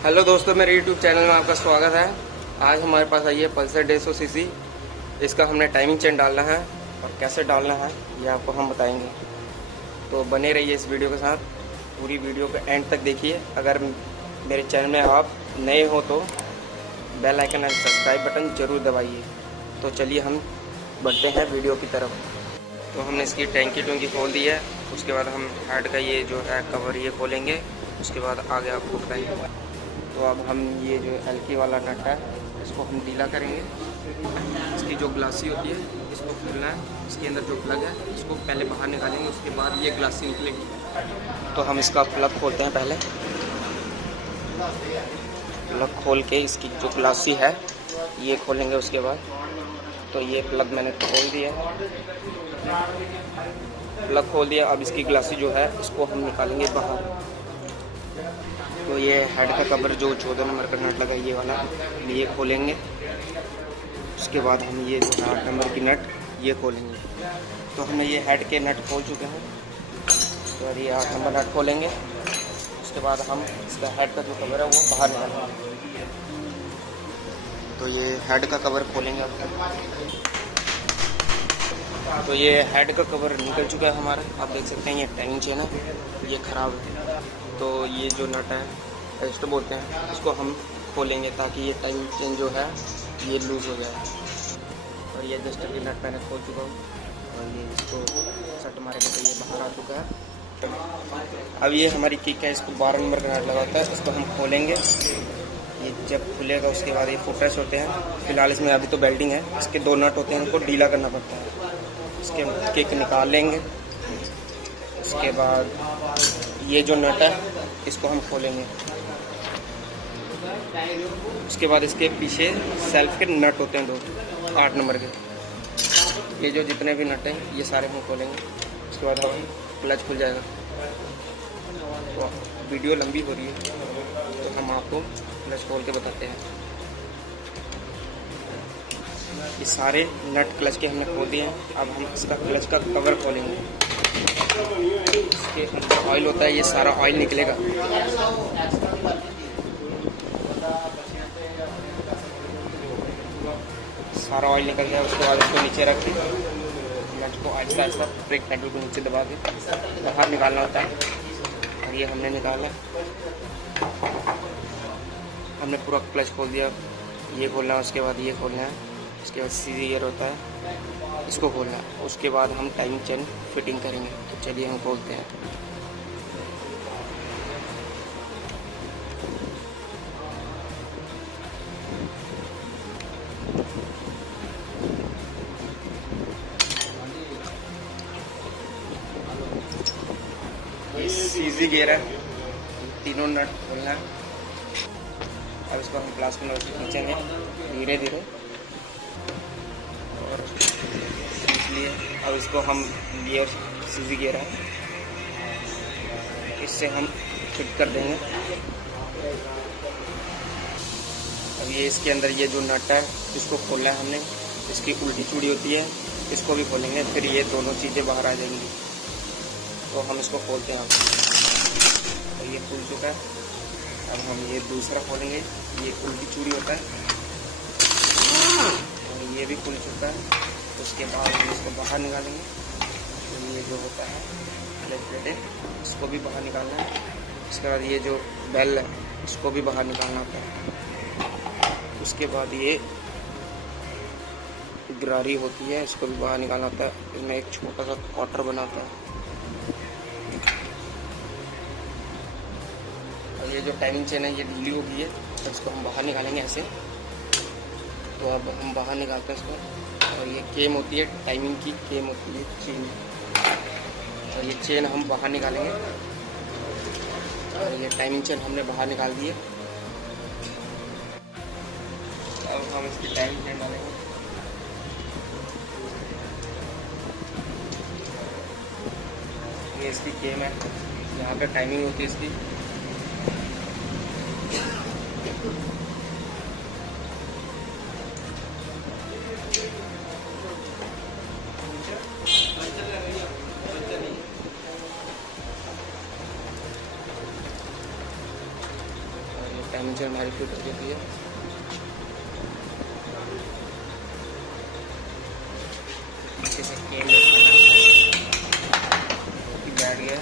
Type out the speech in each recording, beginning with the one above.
Hello दोस्तों, मेरे YouTube channel में आपका स्वागत है। आज हमारे पास आई है पल्सर 150 सीसी। इसका हमने टाइमिंग चेन डालना है और कैसे डालना है ये आपको हम बताएंगे। तो बने रहिए इस वीडियो के साथ, पूरी वीडियो के एंड तक देखिए। अगर मेरे चैनल में आप नए हो तो बेल आइकन और सब्सक्राइब बटन ज़रूर दबाइए। तो चलिए हम बढ़ते हैं वीडियो की तरफ। तो हमने इसकी टैंकी खोल दी है। उसके बाद हम हेड का ये जो है कवर ये खोलेंगे। उसके बाद आगे आपको बताएंगे। तो अब हम ये जो हल्की वाला नट है इसको हम ढीला करेंगे। इसकी जो ग्लासी होती है इसको खोलना है। इसके अंदर जो प्लग है इसको पहले बाहर निकालेंगे, उसके बाद ये ग्लासी निकलेगी। तो हम इसका प्लग खोलते हैं। पहले प्लग खोल के इसकी जो ग्लासी है ये खोलेंगे। उसके बाद तो ये प्लग मैंने खोल दिया है, प्लग खोल दिया। अब इसकी ग्लासी जो है इसको हम निकालेंगे बाहर। तो ये हेड का कवर जो 14 नंबर का नट लगा ये वाला ये खोलेंगे। उसके बाद हम ये जो 8 नंबर की नट ये खोलेंगे। तो हमने ये हेड के नट खोल चुके हैं। तो ये 8 नंबर नट खोलेंगे। उसके बाद हम इसका हेड का जो कवर है वो बाहर निकालेंगे। तो ये हेड का कवर खोलेंगे। तो ये हेड का कवर निकल चुका है हमारा। आप देख सकते हैं ये टाइमिंग चेन है, ये ख़राब है। तो ये जो नट है दोस्तो बोलते हैं, इसको हम खोलेंगे ताकि ये टाइमिंग चेन जो है ये लूज़ हो जाए। और ये डस्टर की नट मैंने खोल चुका हूँ और ये इसको सट मारेंगे तो ये बाहर आ चुका है। अब ये हमारी किक है, इसको 12 नंबर का नट लगा होता है, इसको हम खोलेंगे। ये जब खुलेगा उसके बाद ये फुटरेस होते हैं। फिलहाल इसमें अभी तो बेल्टिंग है, इसके 2 नट होते हैं, उनको ढीला करना पड़ता है। इसके किक निकाल लेंगे। उसके बाद ये जो नट है इसको हम खोलेंगे। उसके बाद इसके पीछे सेल्फ के नट होते हैं 2 8 नंबर के। ये जो जितने भी नट हैं ये सारे हम खोलेंगे। उसके बाद हम क्लच खुल जाएगा। तो वीडियो लंबी हो रही है तो हम आपको क्लच खोल के बताते हैं। ये सारे नट क्लच के हमने खोल दिए हैं। अब हम इसका क्लच का कवर खोलेंगे। इसके अंदर ऑयल होता है, ये सारा ऑयल निकलेगा। सारा ऑयल निकल गया। उसके बाद इसको नीचे रख के क्लच को आहिस्ता आहिस्ता ब्रेक पैडल को नीचे दबा के बाहर निकालना होता है। और ये हमने निकाला। हमने पूरा क्लच खोल दिया। ये खोलना है, उसके बाद ये खोलना है, उसके बाद सीधी गियर होता है इसको खोलना है। उसके बाद हम टाइमिंग चेन फिटिंग करेंगे। तो चलिए हम खोलते हैं। ये सीधी गियर है, तीनों नट खोलना है। अब इसको हम प्लास में खींचेंगे धीरे धीरे और इसलिए अब इसको हम गियर सीधी गियर है इससे हम फिट कर देंगे। अब ये इसके अंदर ये जो नट है इसको खोलना है हमने। इसकी उल्टी चूड़ी होती है, इसको भी खोलेंगे, फिर ये दोनों चीज़ें बाहर आ जाएंगी। तो हम इसको खोलते हैं। तो ये खुल चुका है। अब हम ये दूसरा खोलेंगे। ये उल्टी चूड़ी होता है और ये भी खुल चुका है। उसके बाद हम इसको बाहर निकालेंगे। तो ये जो होता है प्लेटें इसको भी बाहर निकालना है। उसके बाद ये जो बेल है इसको भी बाहर निकालना होता है। उसके बाद ये गरारी होती है, इसको भी बाहर निकालना होता है। इसमें एक छोटा सा क्वार्टर बनाता है। और ये जो टाइमिंग चेन है ये ढीली हो गई है, तो इसको हम बाहर निकालेंगे ऐसे। तो अब हम बाहर निकालते हैं इसको। और ये केम होती है, टाइमिंग की केम होती है, चेन। और ये चेन हम बाहर निकालेंगे। और ये टाइमिंग चेन हमने बाहर निकाल दी है। अब हम इसकी टाइमिंग चेन डालेंगे। ये इसकी केम है, यहाँ पे टाइमिंग होती है इसकी। टाइमिंग चेन हमारी फिट हो चुकी है। अच्छे से केल बैठ गया।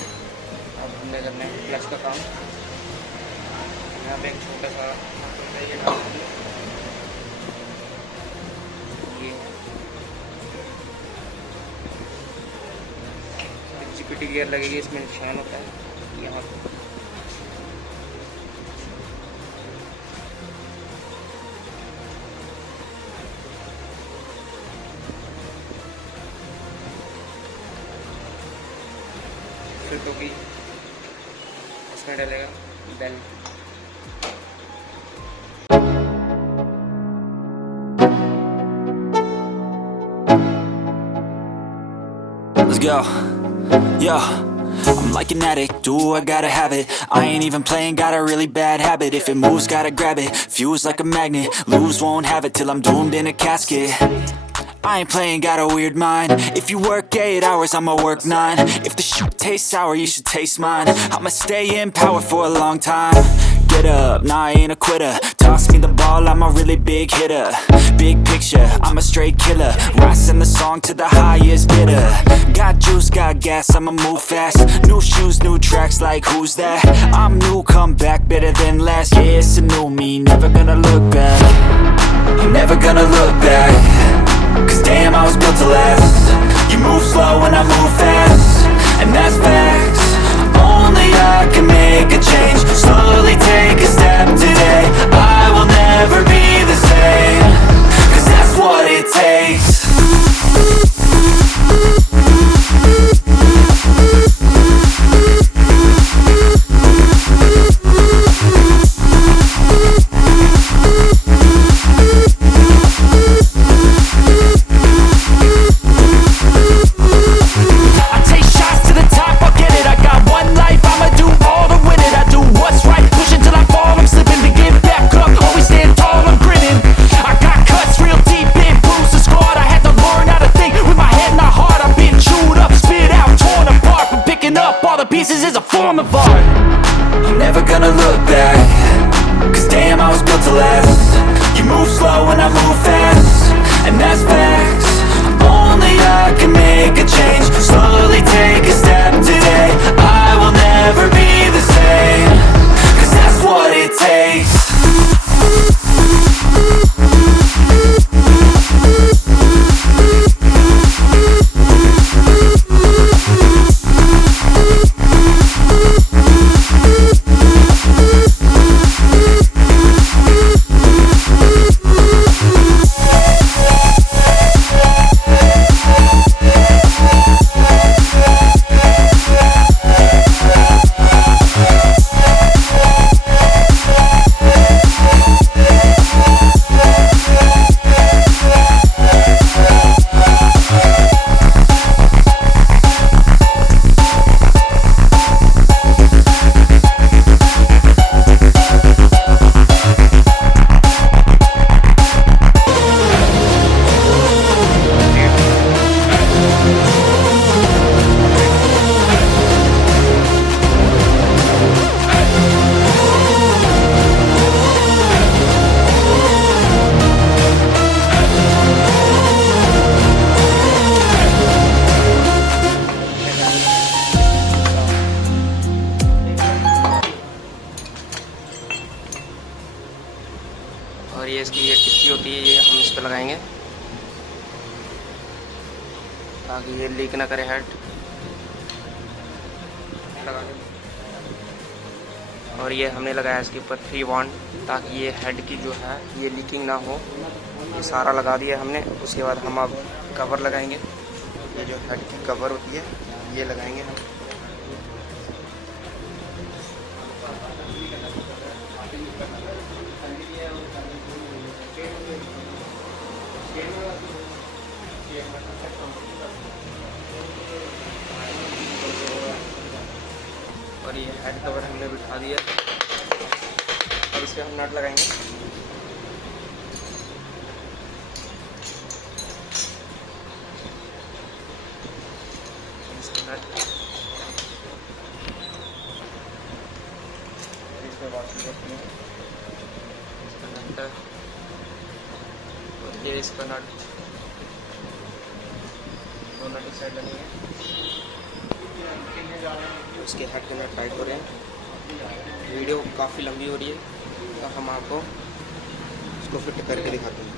अब हमने करना है क्लच का काम। यहाँ पे एक छोटा सा ये डाल ये जीपीटी गियर लगेगी, इसमें निशान होता है यहाँ पे। फिर तो भी इसमें डलेगा belt. Let's go. Yo, I'm like an addict, do I gotta have it. I ain't even playing, got a really bad habit. If it moves, gotta grab it, fuse like a magnet. Lose, won't have it till I'm doomed in a casket. I ain't playing, got a weird mind. If you work 8 hours, I'ma work 9. If the shit tastes sour, you should taste mine. I'ma stay in power for a long time. Get up, nah, I ain't a quitter. Toss me the ball, I'm a really big hitter. Big picture, I'm a straight killer. Rising the song to the highest bidder. Got juice, got gas, I'ma move fast. New shoes, new tracks, like who's that? I'm new, come back, better than last. Yeah, it's a new me, never gonna look back. I'm never gonna look back. Cause damn, I was built to last. You move slow and I move fast, and that's facts. Only I can make a change. Slowly take a step today. I will never be the same. Cause that's what it takes. Pieces is a form of art. I'm never gonna look back. Cause damn, I was built to last. You move slow and I move fast, and that's facts. Only I can make a change. Slowly take a step today. I will never be the same. Cause that's what it takes. और ये इसकी ये टिक्की होती है, ये हम इस पर लगाएंगे ताकि ये लीक ना करे हेड लगा के। और ये हमने लगाया इसके ऊपर 3 वॉन्ड ताकि ये हेड की जो है ये लीकिंग ना हो। ये सारा लगा दिया हमने। उसके बाद हम अब कवर लगाएंगे। ये जो हेड की कवर होती है ये लगाएंगे हम। और ये हेड कवर हमने बिठा दिया। अब इस पर हम नट लगाएंगे। इसमें वाशिंग करते हैं। बोल्ट है और ये इसका नट, दो नट इस साइड लगेंगे। उसके हेड के नट टाइट हो रहे हैं। वीडियो काफ़ी लंबी हो रही है तो हम आपको इसको फिट करके दिखाते हैं।